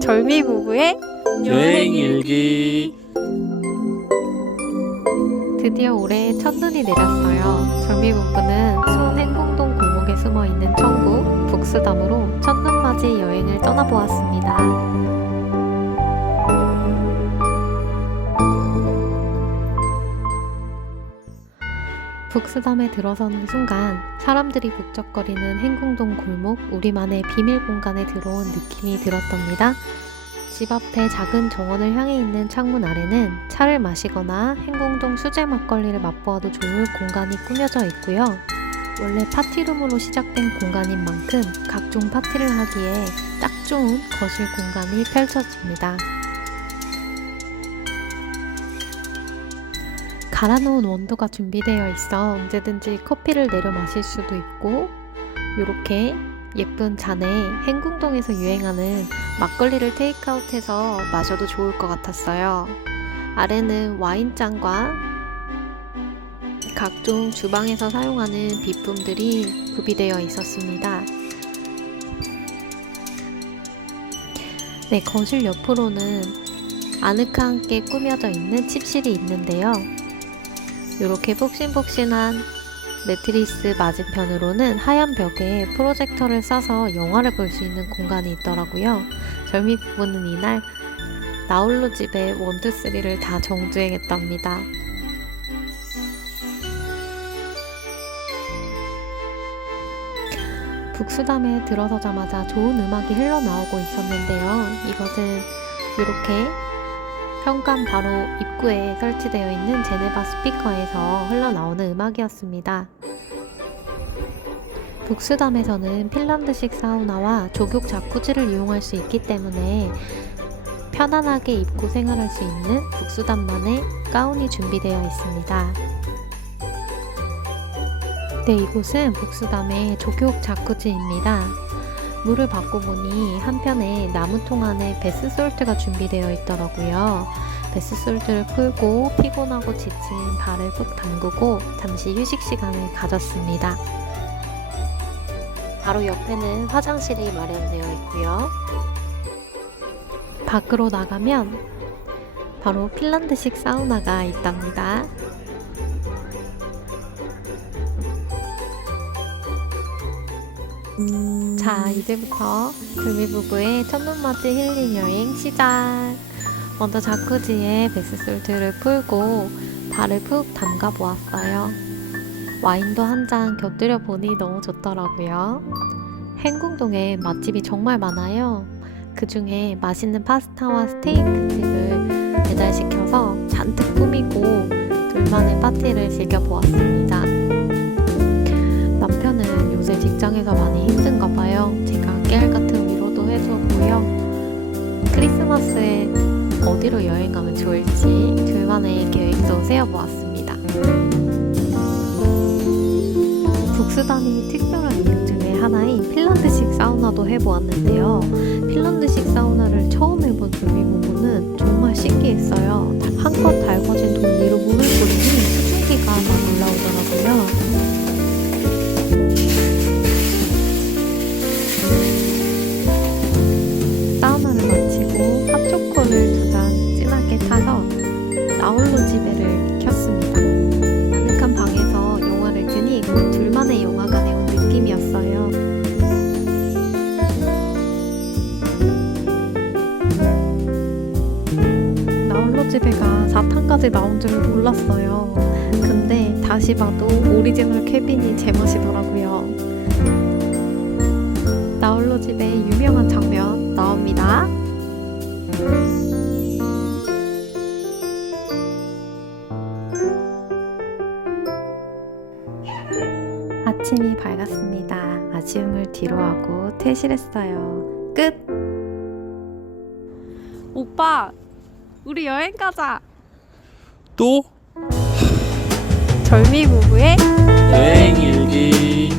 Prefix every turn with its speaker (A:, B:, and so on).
A: 절미 부부의
B: 여행 일기
A: 드디어 올해 첫눈이 내렸어요. 절미 부부는 수원 행궁동 골목에 숨어 있는 천국 북수담으로 첫눈 맞이 여행을 떠나보았습니다. 북수담에 들어서는 순간 사람들이 북적거리는 행궁동 골목 우리만의 비밀 공간에 들어온 느낌이 들었답니다. 집 앞에 작은 정원을 향해 있는 창문 아래는 차를 마시거나 행궁동 수제 막걸리를 맛보아도 좋을 공간이 꾸며져 있고요. 원래 파티룸으로 시작된 공간인 만큼 각종 파티를 하기에 딱 좋은 거실 공간이 펼쳐집니다. 갈아놓은 원두가 준비되어 있어 언제든지 커피를 내려 마실 수도 있고 이렇게 예쁜 잔에 행궁동에서 유행하는 막걸리를 테이크아웃해서 마셔도 좋을 것 같았어요. 아래는 와인잔과 각종 주방에서 사용하는 비품들이 구비되어 있었습니다. 네, 거실 옆으로는 아늑하게 꾸며져 있는 칩실이 있는데요. 이렇게 폭신폭신한 매트리스 맞은편으로는 하얀 벽에 프로젝터를 싸서 영화를 볼 수 있는 공간이 있더라고요. 절미 부부는 이날 나홀로 집에 원투쓰리를 다 정주행했답니다. 북수담에 들어서자마자 좋은 음악이 흘러나오고 있었는데요. 이것은 이렇게 현관 바로 입구에 설치되어 있는 제네바 스피커에서 흘러나오는 음악이었습니다. 북수담에서는 핀란드식 사우나와 족욕 자쿠지를 이용할 수 있기 때문에 편안하게 입고 생활할 수 있는 북수담만의 가운이 준비되어 있습니다. 네, 이곳은 북수담의 족욕 자쿠지입니다. 물을 받고 보니 한편에 나무통 안에 베스솔트가 준비되어 있더라고요. 베스솔트를 풀고 피곤하고 지친 발을 푹 담그고 잠시 휴식 시간을 가졌습니다. 바로 옆에는 화장실이 마련되어 있고요. 밖으로 나가면 바로 핀란드식 사우나가 있답니다. 자, 이제부터 금이 부부의 첫눈 맞이 힐링 여행 시작. 먼저 자쿠지에 베스솔트를 풀고 발을 푹 담가 보았어요. 와인도 한 잔 곁들여 보니 너무 좋더라고요. 행궁동에 맛집이 정말 많아요. 그 중에 맛있는 파스타와 스테이크 집을 배달시켜서 잔뜩 꾸미고 둘만의 파티를 즐겨보았습니다. 남편은 요새 직장에서 많이 힘든가 봐요. 크리스마스에 어디로 여행 가면 좋을지 둘만의 계획도 세워보았습니다. 북수단이 특별한 이유 중에 하나인 핀란드식 사우나도 해보았는데요. 핀란드식 사우나 나홀로 집에를 켰습니다. 아늑한 방에서 영화를 뜨니 곧 둘만의 영화관에 온 느낌이었어요. 나홀로 집에가 4탄까지 나온 줄 몰랐어요. 근데 다시 봐도 오리지널 케빈이 제맛이더라고요. 나홀로 집의 유명한 장면 나옵니다. 아침이 밝았습니다. 아쉬움을 뒤로하고 퇴실했어요. 끝! 오빠! 우리 여행 가자!
B: 또
A: 절미 부부의
B: 여행 일기